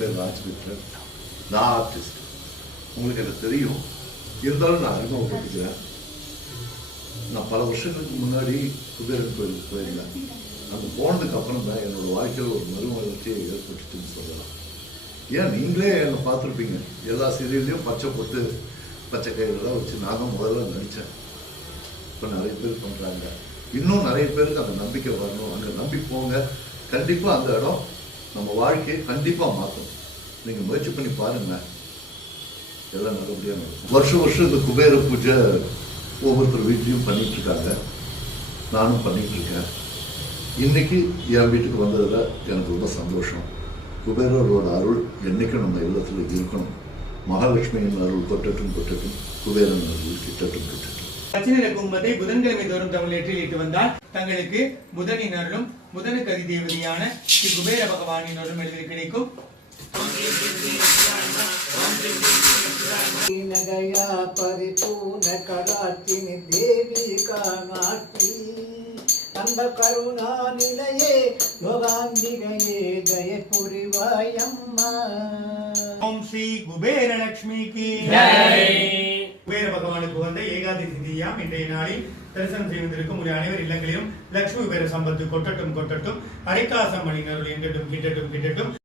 பேர் ராஜ்மித்ரன். நான் ஆர்டிஸ்ட். உங்களுக்கு எனக்கு தெரியும், இருந்தாலும் நான் அறிமுகப்படுத்திக்கிறேன். நான் பல வருஷங்களுக்கு முன்னாடி குபேரன் கோயிலுக்கு போயிருந்தேன். அங்கே போனதுக்கு அப்புறம் தான் என்னோட வாழ்க்கையில் ஒரு மறுமலர்ச்சியை ஏற்பட்டுச்சுன்னு சொல்லலாம். ஏன் நீங்களே என்னை பார்த்துருப்பீங்க, எல்லா சீரியல்லையும் பச்சை பொட்டு பச்சை கயிறுலாம் வச்சு நான் தான் முதல்ல நடித்தேன். இப்போ நிறைய பேர் பண்ணுறாங்க. இன்னும் நிறைய பேருக்கு அந்த நம்பிக்கை வரணும். அங்கே நம்பி போங்க. கண்டிப்பாக அந்த இடம் நம்ம வாழ்க்கையை கண்டிப்பாக மாற்றும். நீங்கள் முயற்சி பண்ணி பாருங்கள், எல்லாம் நல்லபடியாக நடக்கும். வருஷம் வருஷம் இந்த குபேர பூஜை ஒவ்வொருத்தர் வீட்லேயும் பண்ணிகிட்ருக்காங்க. நானும் பண்ணிகிட்ருக்கேன். இன்றைக்கி என் வீட்டுக்கு வந்ததில் எனக்கு ரொம்ப சந்தோஷம். குபேரரோட அருள் என்றைக்கும் நம்ம இல்லத்தில் இருக்கணும். மகாலட்சுமியின் அருள் கொட்டட்டும் கொட்டட்டும், குபேரன் அருள் கிட்டட்டும் கிட்டட்டும். பச்சினில கும்பத்தை புதன்கிழமை தோறும் தமிழேற்றில் இட்டு வந்தால் தங்களுக்கு புதனின் அருளும் புதனுக்கு அதிதேவதையான ஸ்ரீ குபேர பகவானின் அருளும் எளிதில் கிடைக்கும். परिपूर्ण कराचिनि देवी कामाक्षी अंब करुणा निलये योगांबिकये दये पुरिवायम्मा. ஓம் ஸ்ரீ குபேர லட்சுமி கி ஜெய். குபேர பகவானுக்கு வந்த ஏகாதசி திதியாம் இன்றைய நாளில் தரிசனம் செய்வதற்கும் உடைய அனைவர் இல்லங்களிலும் லட்சுமி குபேர சம்பத்து கொட்டட்டும் கொட்டட்டும், அரைக்காசம் மணி நருள் எங்கட்டும் கிட்டட்டும் கிட்டட்டும்.